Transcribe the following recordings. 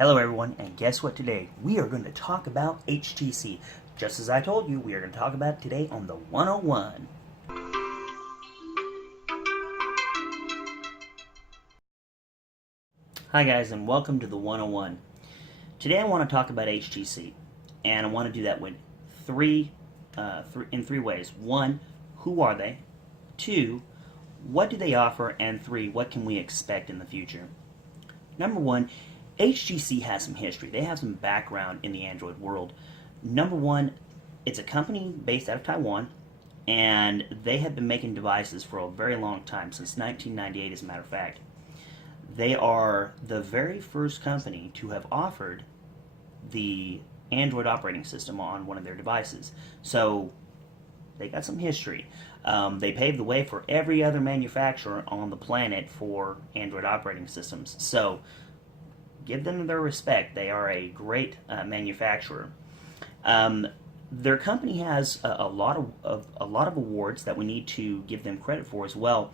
Hello everyone, and guess what today? We are going to talk about HTC. Just as I told you, we are going to talk about it today on the 101. Hi guys, and welcome to the 101. Today I want to talk about HTC, and I want to do that with in three ways. One, who are they? Two, what do they offer? And three, what can we expect in the future? Number one, HTC has some history. They have some background in the Android world. Number one, it's a company based out of Taiwan, and they have been making devices for a very long time, since 1998 as a matter of fact. They are the very first company to have offered the Android operating system on one of their devices. So they got some history. They paved the way for every other manufacturer on the planet for Android operating systems. So give them their respect. They are a great manufacturer. Their company has a lot of awards that we need to give them credit for as well.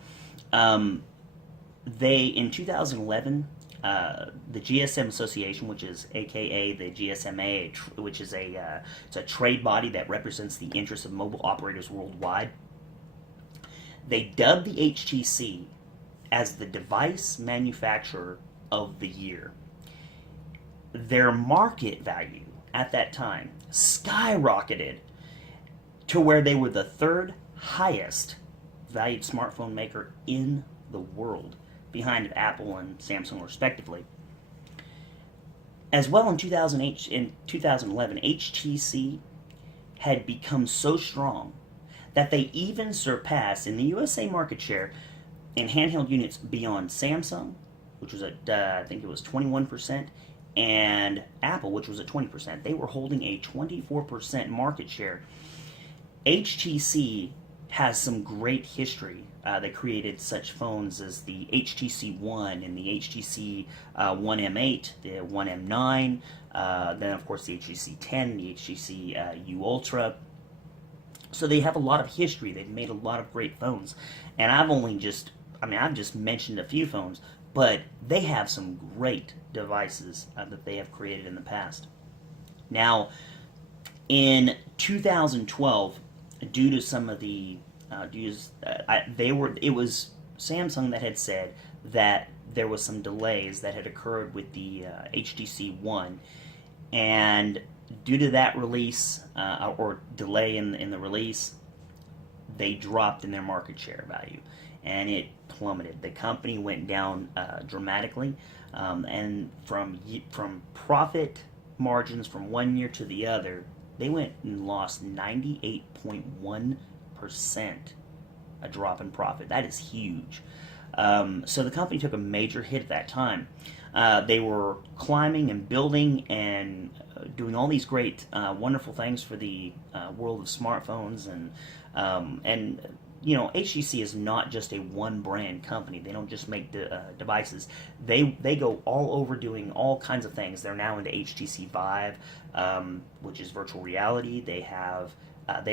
They in 2011, the GSM Association, which is AKA the GSMA, which is it's a trade body that represents the interests of mobile operators worldwide. They dubbed the HTC as the device manufacturer of the year. Their market value at that time skyrocketed to where they were the third highest valued smartphone maker in the world, behind Apple and Samsung respectively. As well, in 2011, HTC had become so strong that they even surpassed in the USA market share in handheld units beyond Samsung, which was at I think it was 21%, and Apple, which was at 20%. They were holding a 24% market share. HTC has some great history. They created such phones as the HTC One and the HTC One M8, the One M9, then of course the HTC 10, the HTC U Ultra. So they have a lot of history. They've made a lot of great phones, and I've just mentioned a few phones, but they have some great devices that they have created in the past. Now, in 2012, due to some of the it was Samsung that had said that there was some delays that had occurred with the HTC One, and due to that release or delay in the release, they dropped in their market share value, and it plummeted. The company went down dramatically, and from profit margins from one year to the other, they went and lost 98.1%, a drop in profit. That is huge. So the company took a major hit at that time. They were climbing and building and doing all these great, wonderful things for the world of smartphones, and you know, HTC is not just a one brand company. They don't just make devices. They go all over doing all kinds of things. They're now into HTC Vive, which is virtual reality. They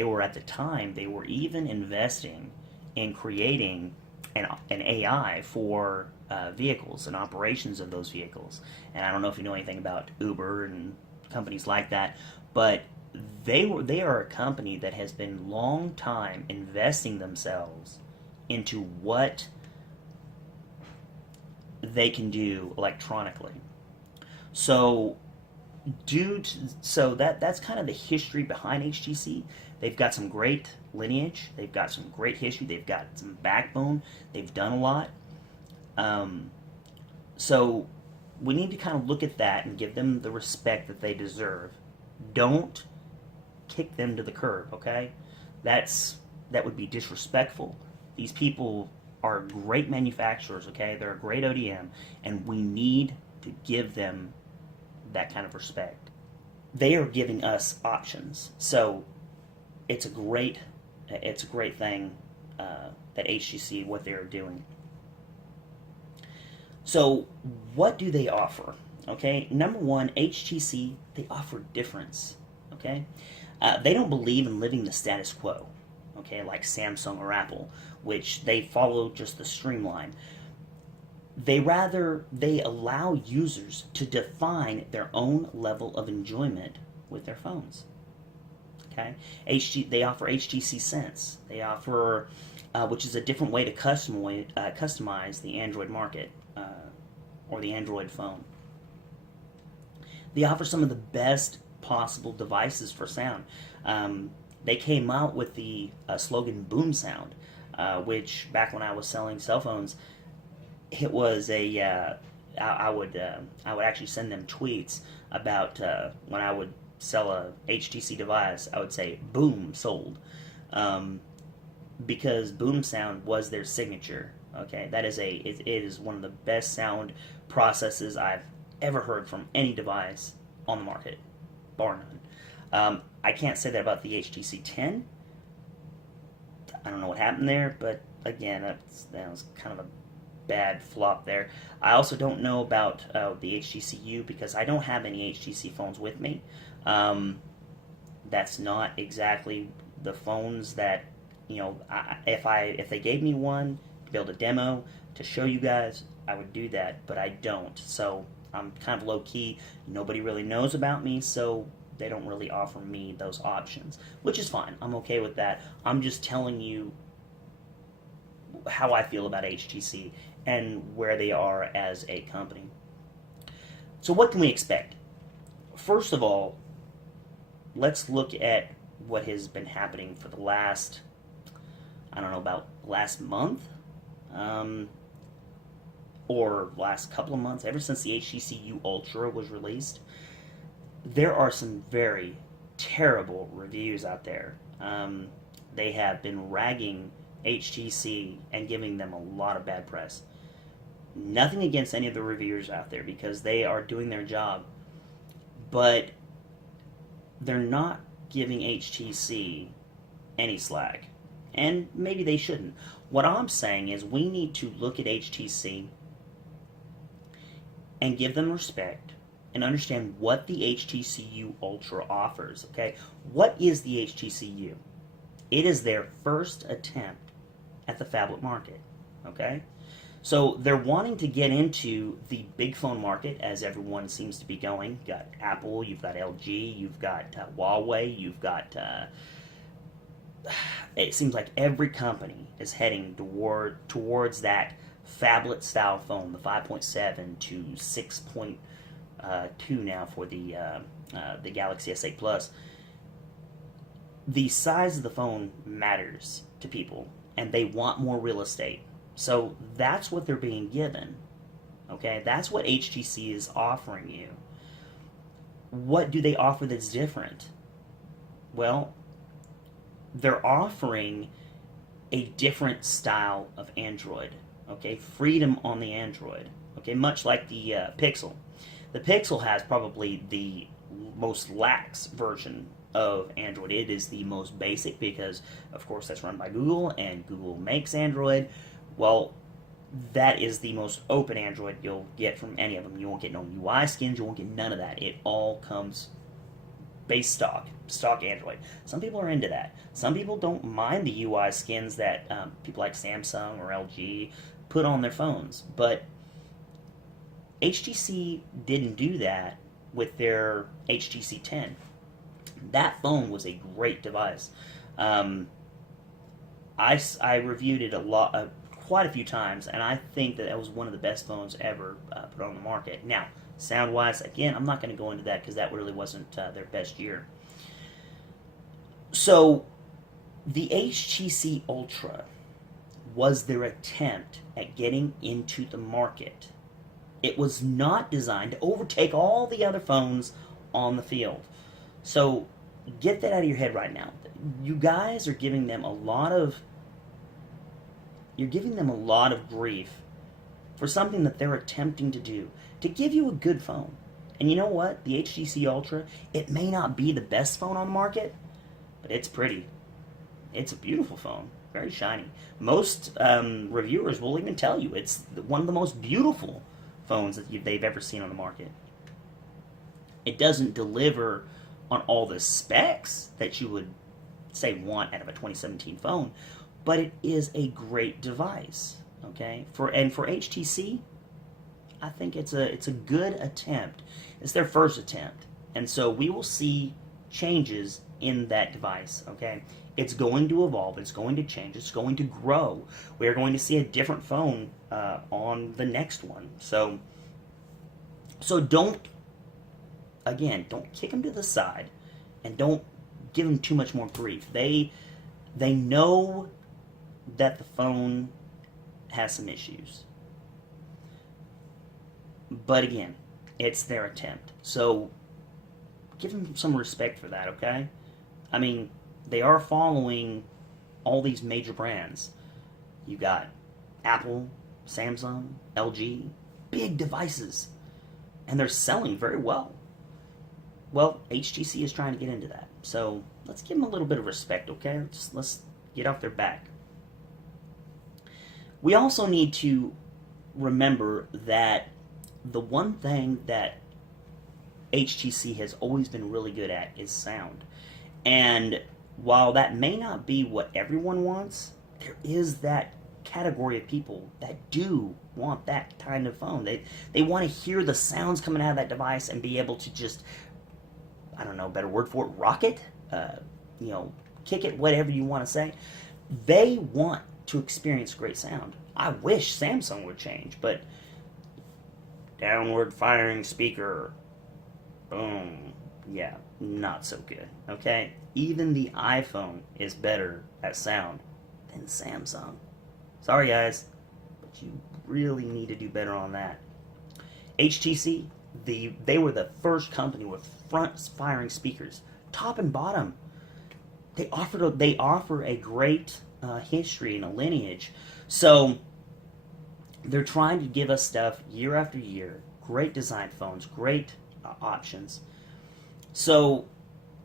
were at the time, they were even investing in creating an AI for vehicles and operations of those vehicles. And I don't know if you know anything about Uber and companies like that, but they are a company that has been long time investing themselves into what they can do electronically. So that's kind of the history behind HTC. They've got some great lineage. They've got some great history. They've got some backbone. They've done a lot. So we need to kind of look at that and give them the respect that they deserve. Don't kick them to the curb, okay? That would be disrespectful. These people are great manufacturers, okay? They're a great ODM, and we need to give them that kind of respect. They are giving us options, so it's a great thing that HTC, what they're doing. So what do they offer? Okay, number one, HTC, they offer difference. Okay, they don't believe in living the status quo. Okay, like Samsung or Apple, which they follow just the streamline. They allow users to define their own level of enjoyment with their phones. Okay, they offer HTC Sense. They offer, which is a different way to customize the Android market or the Android phone. They offer some of the best possible devices for sound. They came out with the slogan "Boom Sound," which back when I was selling cell phones, it was I would actually send them tweets about when I would sell a HTC device. I would say "Boom sold," because Boom Sound was their signature. Okay, it is one of the best sound processes I've ever heard from any device on the market, bar none. I can't say that about the HTC 10. I don't know what happened there, but again, that was kind of a bad flop there. I also don't know about the HTC U because I don't have any HTC phones with me. That's not exactly the phones that, if they gave me one to build a demo to show you guys, I would do that, but I don't. So I'm kind of low key. Nobody really knows about me, so they don't really offer me those options, which is fine. I'm okay with that. I'm just telling you how I feel about HTC and where they are as a company. So what can we expect? First of all, let's look at what has been happening for the last, I don't know, about last month, or last couple of months, ever since the HTC U Ultra was released. There are some very terrible reviews out there. They have been ragging HTC and giving them a lot of bad press. Nothing against any of the reviewers out there because they are doing their job, but they're not giving HTC any slack, and maybe they shouldn't. What I'm saying is we need to look at HTC and give them respect and understand what the HTC U Ultra offers. Okay, what is the HTC U? It is their first attempt at the phablet market. Okay, so they're wanting to get into the big phone market, as everyone seems to be going. You've got Apple, you've got LG, you've got Huawei, you've got. It seems like every company is heading towards that phablet style phone, the 5.7 to 6.2 now for the Galaxy S8 Plus. The size of the phone matters to people, and they want more real estate. So that's what they're being given. Okay, that's what HTC is offering you. What do they offer that's different? Well, they're offering a different style of Android. Okay, freedom on the Android. Okay, much like the Pixel. The Pixel has probably the most lax version of Android. It is the most basic because, of course, that's run by Google, and Google makes Android. Well, that is the most open Android you'll get from any of them. You won't get no UI skins. You won't get none of that. It all comes base stock Android. Some people are into that. Some people don't mind the UI skins that people like Samsung or LG put on their phones. But HTC didn't do that with their HTC 10. That phone was a great device. I reviewed it quite a few times, and I think that was one of the best phones ever put on the market. Now, sound-wise, again, I'm not going to go into that because that really wasn't their best year. So, the HTC Ultra was their attempt at getting into the market. It was not designed to overtake all the other phones on the field. So, get that out of your head right now. You guys are giving them a lot of grief for something that they're attempting to do, to give you a good phone. And you know what? The HTC Ultra, it may not be the best phone on the market, but it's pretty. It's a beautiful phone. Very shiny. Most reviewers will even tell you it's one of the most beautiful phones that they've ever seen on the market. It doesn't deliver on all the specs that you would, say, want out of a 2017 phone, but it is a great device. Okay, for HTC, I think it's a good attempt. It's their first attempt, and so we will see changes in that device. Okay, it's going to evolve. It's going to change. It's going to grow. We are going to see a different phone on the next one. So don't kick them to the side, and don't give them too much more grief. They know that the phone has some issues. But again, it's their attempt. So give them some respect for that, okay? I mean, they are following all these major brands. You got Apple, Samsung, LG, big devices. And they're selling very well. Well, HTC is trying to get into that. So let's give them a little bit of respect, okay? Let's get off their back. We also need to remember that the one thing that HTC has always been really good at is sound. And while that may not be what everyone wants, there is that category of people that do want that kind of phone. They want to hear the sounds coming out of that device and be able to just, I don't know, better word for it, rock it, kick it, whatever you want to say. They want to experience great sound. I wish Samsung would change, but downward firing speaker, boom, yeah, not so good, okay? Even the iPhone is better at sound than Samsung. Sorry guys, but you really need to do better on that. HTC, they were the first company with front-firing speakers, top and bottom. They offer a great history and a lineage. So they're trying to give us stuff year after year. Great design phones, great options. So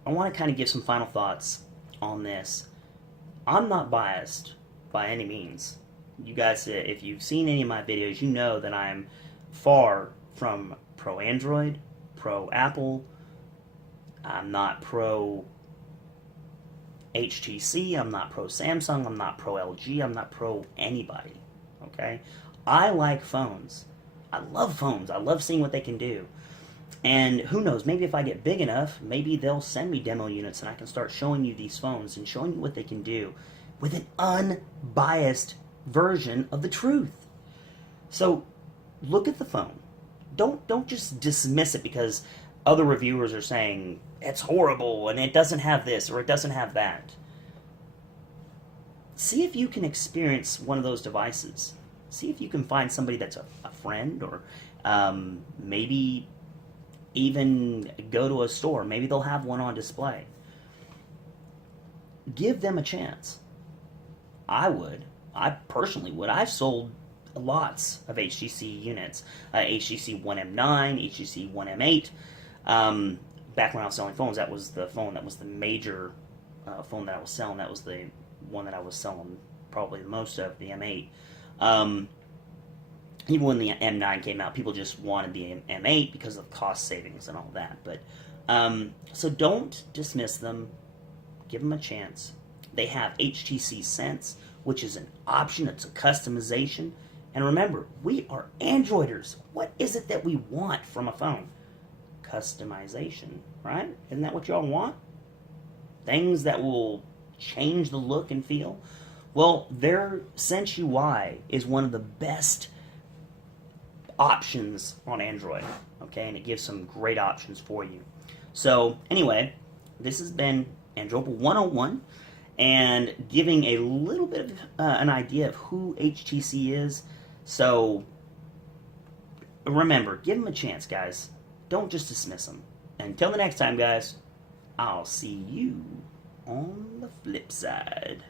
I want to kind of give some final thoughts on this. I'm not biased by any means. You guys, if you've seen any of my videos, you know that I'm far from pro Android, pro Apple. I'm not pro HTC, I'm not pro Samsung, I'm not pro LG, I'm not pro anybody, okay? I like phones. I love phones. I love seeing what they can do. And who knows, maybe if I get big enough, maybe they'll send me demo units and I can start showing you these phones and showing you what they can do with an unbiased version of the truth. So look at the phone. Don't just dismiss it because other reviewers are saying it's horrible and it doesn't have this or it doesn't have that. See if you can experience one of those devices. See if you can find somebody that's a friend, or maybe even go to a store. Maybe they'll have one on display. Give them a chance. I would. I personally would. I've sold lots of HTC units. HTC One M9, HTC One M8. Back when I was selling phones, that was the phone that was the major phone that I was selling. That was the one that I was selling probably the most of, the M8. Even when the M9 came out, people just wanted the M8 because of cost savings and all that. But so don't dismiss them. Give them a chance. They have HTC Sense, which is an option. It's a customization. And remember, we are Androiders. What is it that we want from a phone? Customization, right? Isn't that what y'all want? Things that will change the look and feel. Well, their Sense UI is one of the best options on Android, okay? And it gives some great options for you. So, anyway, this has been Android 101, and giving a little bit of an idea of who HTC is. So, remember, give them a chance, guys. Don't just dismiss them. Until the next time, guys, I'll see you on the flip side.